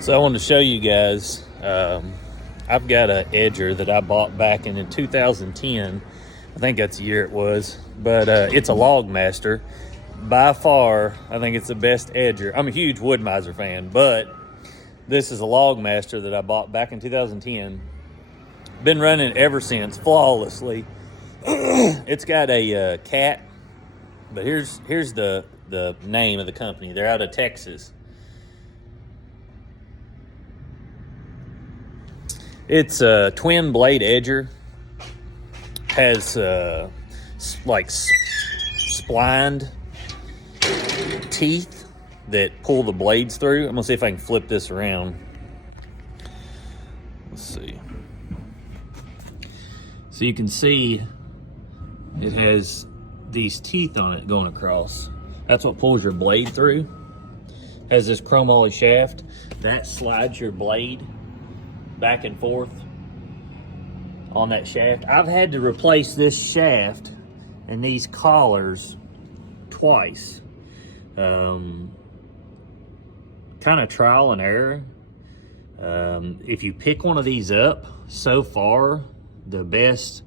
So I wanted to show you guys, I've got an edger that I bought back in 2010. I think that's the year it was, but it's a Logmaster. By far, I think it's the best edger. I'm a huge Wood-Mizer fan, but this is a Logmaster that I bought back in 2010. Been running it ever since, flawlessly. It's got a cat, but here's the name of the company. They're out of Texas. It's a twin blade edger. Has like splined teeth that pull the blades through. I'm gonna see if I can flip this around. Let's see. So you can see it has these teeth on it going across. That's what pulls your blade through. Has this chromoly shaft that slides your blade back and forth on that shaft. I've had to replace this shaft and these collars twice. Kind of trial and error. If you pick one of these up, so far the best,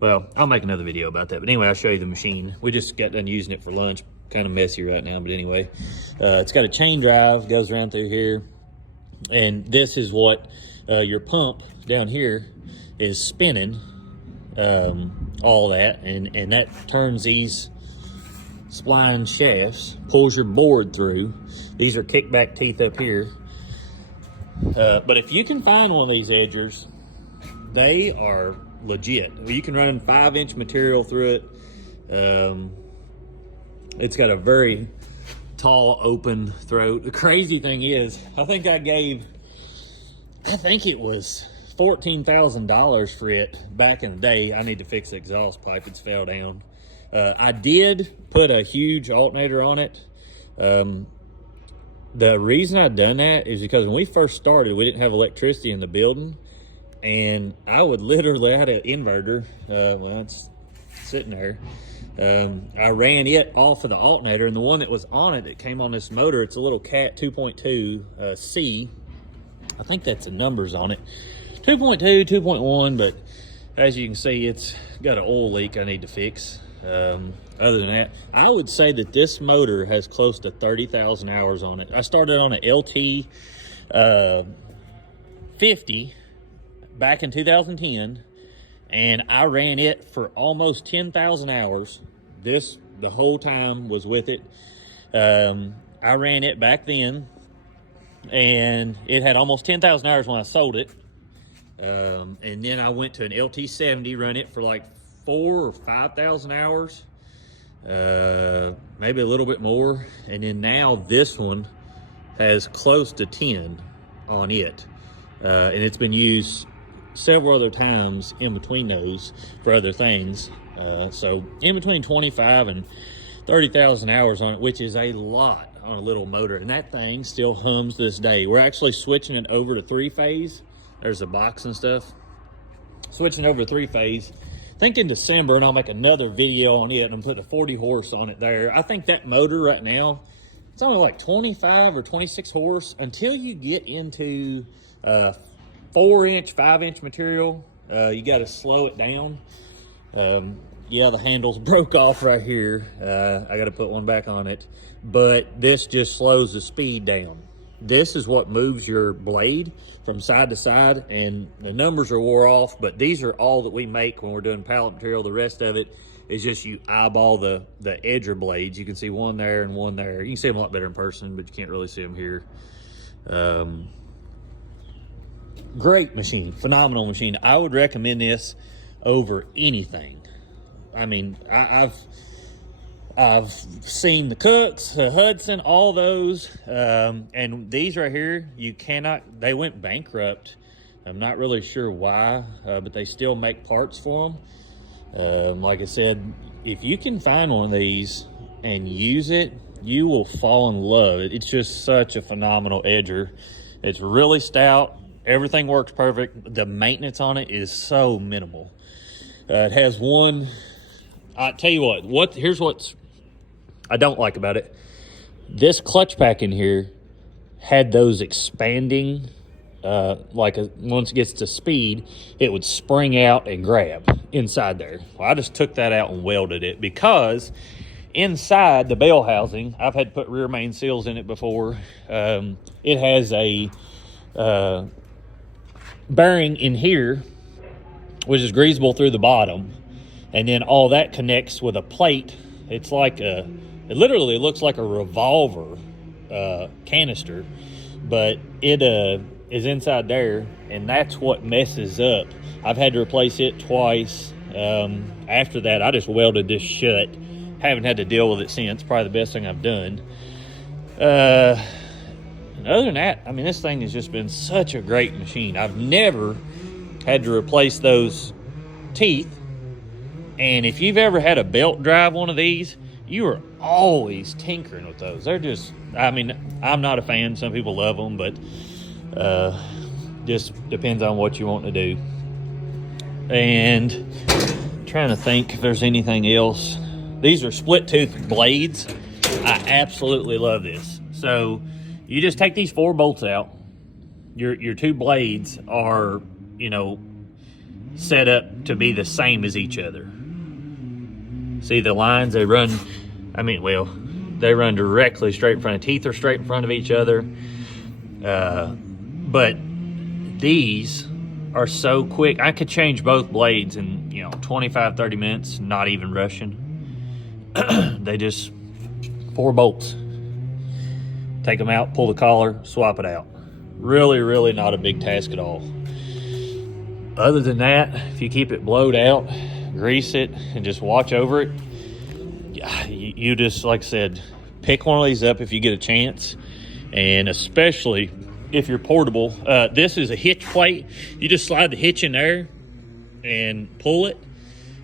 well, I'll make another video about that, but anyway, I'll show you the machine. We just got done using it for lunch. Kind of messy right now, but anyway, it's got a chain drive, goes around through here, and this is what your pump down here is spinning, all that, and that turns these spline shafts, pulls your board through. These are kickback teeth up here. But if you can find one of these edgers, they are legit. You can run 5-inch material through it. It's got a very tall open throat. The crazy thing is, I think it was $14,000 for it back in the day. I need to fix the exhaust pipe, it's fell down. I did put a huge alternator on it. The reason I done that is because when we first started, we didn't have electricity in the building, and I would literally, I had an inverter, well, it's sitting there. I ran it off of the alternator, and the one that was on it that came on this motor, it's a little Cat 2.2 C. I think that's the numbers on it. 2.2, 2.1, but as you can see, it's got an oil leak I need to fix. Other than that, I would say that this motor has close to 30,000 hours on it. I started on an LT 50 back in 2010, and I ran it for almost 10,000 hours. The whole time was with it. I ran it back then, and it had almost 10,000 hours when I sold it. And then I went to an LT 70, run it for like 4,000 or 5,000 hours, maybe a little bit more. And then now this one has close to 10 on it. And it's been used several other times in between those for other things. So in between 25 and 30,000 hours on it, which is a lot on a little motor. And that thing still hums this day. We're actually switching it over to 3-phase. There's a box and stuff. Switching over to 3-phase. I think in December, and I'll make another video on it, and I'm putting a 40 horse on it there. I think that motor right now, it's only like 25 or 26 horse. Until you get into 4-inch, 5-inch material, you got to slow it down. Yeah, the handles broke off right here. I got to put one back on it, but this just slows the speed down. This is what moves your blade from side to side, and the numbers are wore off, but these are all that we make when we're doing pallet material. The rest of it is just you eyeball the edger blades. You can see one there and one there. You can see them a lot better in person, but you can't really see them here. Great machine, phenomenal machine. I would recommend this over anything. I mean, I've seen the Cooks, the Hudson, all those, and these right here, they went bankrupt. I'm not really sure why, but they still make parts for them. Like I said, if you can find one of these and use it, you will fall in love. It's just such a phenomenal edger. It's really stout. Everything works perfect. The maintenance on it is so minimal. It has one, I tell you here's what's I don't like about it. This clutch pack in here had those expanding, once it gets to speed, it would spring out and grab inside there. Well, I just took that out and welded it because inside the bell housing, I've had to put rear main seals in it before. It has a bearing in here, which is greasable through the bottom, and then all that connects with a plate. It's like it literally looks like a revolver canister, but it is inside there, and that's what messes up. I've had to replace it twice. After that, I just welded this shut. Haven't had to deal with it since. Probably the best thing I've done. And other than that, I mean, this thing has just been such a great machine. I've never had to replace those teeth. And if you've ever had a belt drive one of these, you are always tinkering with those. They're just, I mean, I'm not a fan. Some people love them, but just depends on what you want to do. And trying to think if there's anything else. These are split tooth blades. I absolutely love this. So you just take these 4 bolts out. Your 2 blades are, set up to be the same as each other. See the lines, they run directly straight in front of teeth, are straight in front of each other. But these are so quick. I could change both blades in 25, 30 minutes, not even rushing. They just 4 bolts. Take them out, pull the collar, swap it out. Really, really not a big task at all. Other than that, if you keep it blowed out, grease it, and just watch over it, you just, like I said, pick one of these up if you get a chance. And especially if you're portable. This is a hitch plate. You just slide the hitch in there and pull it.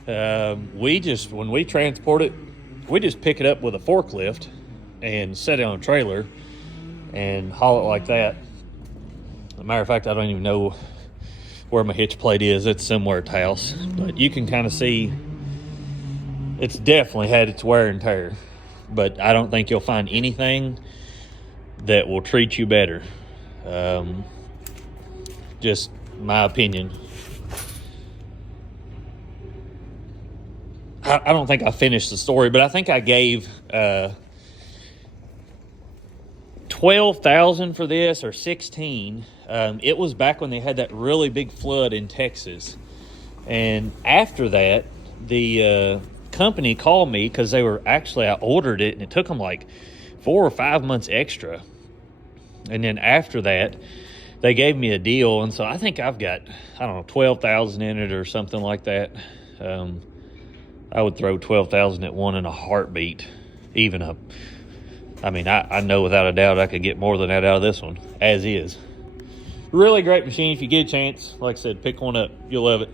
When we transport it, we just pick it up with a forklift and set it on a trailer and haul it like that. As a matter of fact, I don't even know where my hitch plate is. It's somewhere at the house, but you can kind of see it's definitely had its wear and tear. But I don't think you'll find anything that will treat you better. Just my opinion. I don't think I finished the story, but I think I gave $12,000 for this, or 16. It was back when they had that really big flood in Texas. And after that, the company called me because I ordered it, and it took them like 4 or 5 months extra. And then after that, they gave me a deal, and so I think I've got, $12,000 in it or something like that. I would throw $12,000 at one in a heartbeat. I know without a doubt I could get more than that out of this one, as is. Really great machine. If you get a chance, like I said, pick one up. You'll love it.